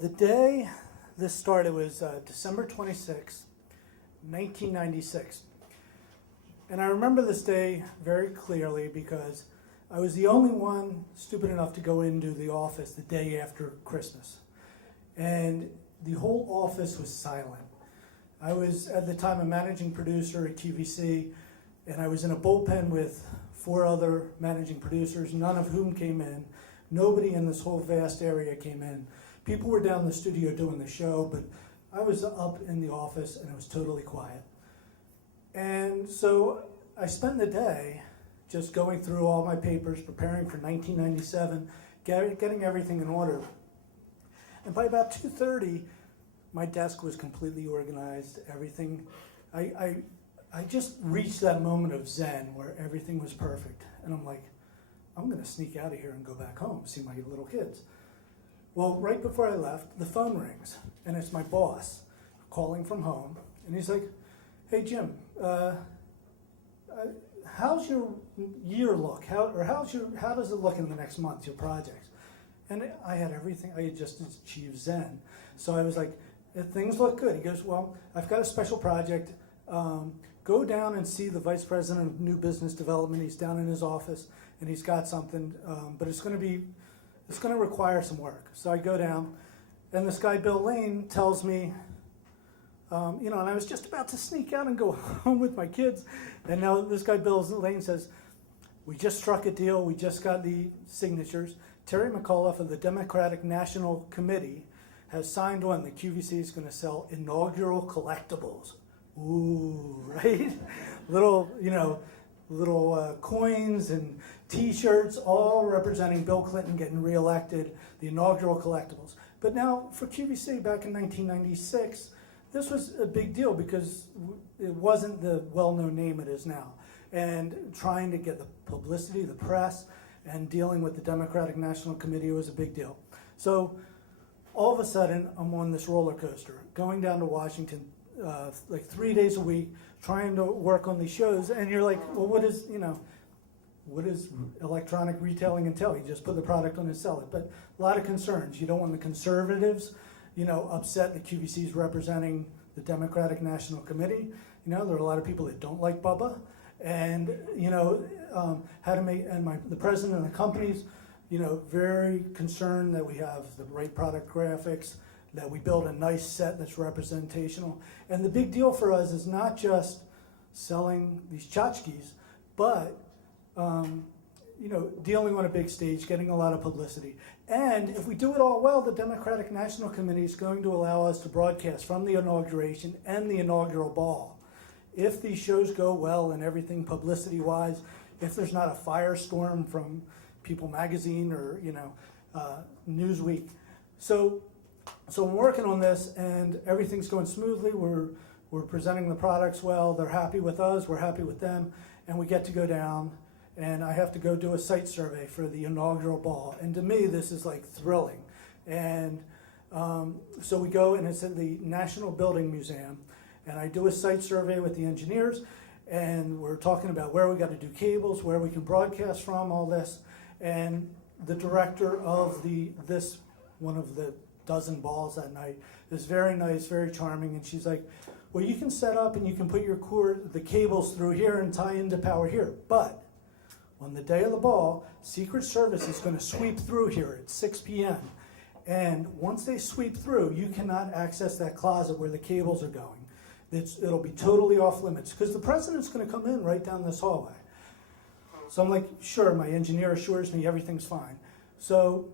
The day this started was December 26, 1996. And I remember this day very clearly because I was the only one stupid enough to go into the office the day after Christmas. And the whole office was silent. I was, at the time, a managing producer at QVC, and I was in a bullpen with 4 other managing producers, none of whom came in. Nobody in this whole vast area came in. People were down in the studio doing the show, but I was up in the office and it was totally quiet. And so I spent the day just going through all my papers, preparing for 1997, getting everything in order. And by about 2:30, my desk was completely organized, everything. I just reached that moment of zen where everything was perfect. And I'm like, I'm gonna sneak out of here and go back home, see my little kids. Well, right before I left, the phone rings, and it's my boss calling from home, and he's like, hey Jim, how's your year look? How does it look in the next month, your projects? And I had everything, I had just achieved zen. So I was like, things look good. He goes, well, I've got a special project. Go down and see the Vice President of New Business Development. He's down in his office, and he's got something, but it's going to require some work. So I go down, and this guy, Bill Lane, tells me, and I was just about to sneak out and go home with my kids, and now this guy, Bill Lane, says, we just struck a deal, we just got the signatures. Terry McAuliffe of the Democratic National Committee has signed on that QVC is going to sell inaugural collectibles. Ooh, right? little coins and T-shirts, all representing Bill Clinton getting reelected, the inaugural collectibles. But now for QVC back in 1996, this was a big deal because it wasn't the well-known name it is now. And trying to get the publicity, the press, and dealing with the Democratic National Committee was a big deal. So all of a sudden, I'm on this roller coaster, going down to Washington like 3 days a week, trying to work on these shows, and you're like, well, what does electronic retailing entail? You just put the product on and sell it. But a lot of concerns. You don't want the conservatives, upset that QVC is representing the Democratic National Committee. There are a lot of people that don't like Bubba, and how to make, and the president of the companies, very concerned that we have the right product graphics, that we build a nice set that's representational. And the big deal for us is not just selling these tchotchkes, but dealing on a big stage, getting a lot of publicity. And if we do it all well, the Democratic National Committee is going to allow us to broadcast from the inauguration and the inaugural ball. If these shows go well and everything publicity-wise, if there's not a firestorm from People Magazine or Newsweek. So I'm working on this, and everything's going smoothly. We're presenting the products well. They're happy with us. We're happy with them, and we get to go down. And I have to go do a site survey for the inaugural ball. And to me, this is like thrilling. And so we go, and it's at the National Building Museum. And I do a site survey with the engineers, and we're talking about where we got to do cables, where we can broadcast from, all this. And the director of one of the dozen balls that night is very nice, very charming, and she's like, well, you can set up and you can put the cables through here and tie into power here, but on the day of the ball, Secret Service is going to sweep through here at 6 p.m. And once they sweep through, you cannot access that closet where the cables are going. It'll be totally off limits because the president's going to come in right down this hallway. So I'm like, sure, my engineer assures me everything's fine. So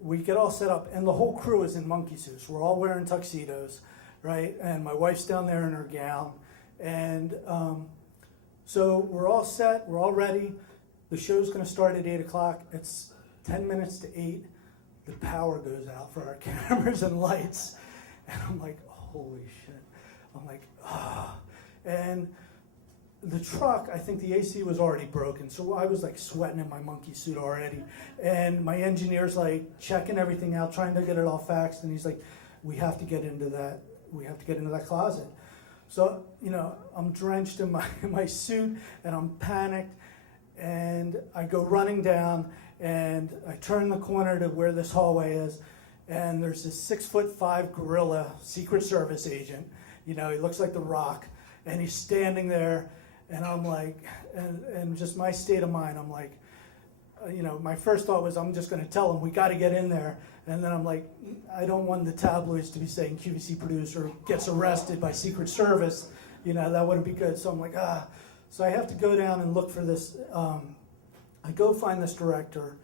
we get all set up, and the whole crew is in monkey suits. We're all wearing tuxedos, right? And my wife's down there in her gown. And so we're all set, we're all ready. The show's gonna start at 8 o'clock. It's 10 minutes to 8. The power goes out for our cameras and lights. And I'm like, holy shit. I'm like, ah. And the truck, I think the AC was already broken, so I was like sweating in my monkey suit already. And my engineer's like checking everything out, trying to get it all faxed, and he's like, we have to get into that closet. So, I'm drenched in my suit, and I'm panicked, and I go running down, and I turn the corner to where this hallway is, and there's this 6'5" gorilla Secret Service agent. You know, he looks like The Rock, and he's standing there, and I'm like, and just my state of mind, I'm like, you know, my first thought was I'm just going to tell him we got to get in there, and then I'm like, I don't want the tabloids to be saying QVC producer gets arrested by Secret Service. You know, that wouldn't be good. So I'm like, So I have to go down and look for this. I go find this director,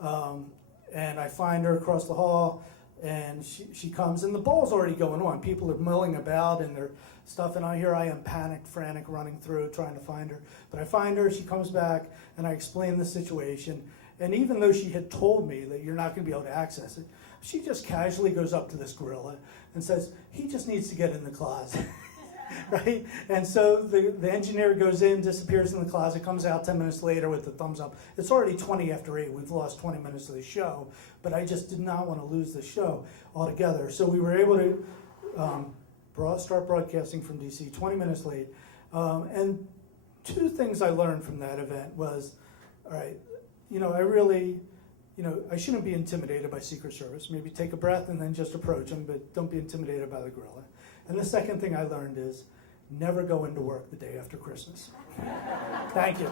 and I find her across the hall, and she comes, and the ball's already going on. People are milling about and their stuff, and here I am, panicked, frantic, running through, trying to find her. But I find her, she comes back, and I explain the situation. And even though she had told me that you're not going to be able to access it, she just casually goes up to this gorilla and says, he just needs to get in the closet. Right? And so the engineer goes in, disappears in the closet, comes out 10 minutes later with the thumbs up. It's already 20 after 8. We've lost 20 minutes of the show, but I just did not want to lose the show altogether. So we were able to start broadcasting from DC 20 minutes late. And two things I learned from that event was, all right, you know, I really, you know, I shouldn't be intimidated by Secret Service. Maybe take a breath and then just approach them, but don't be intimidated by the gorilla. And the second thing I learned is never go into work the day after Christmas. Thank you.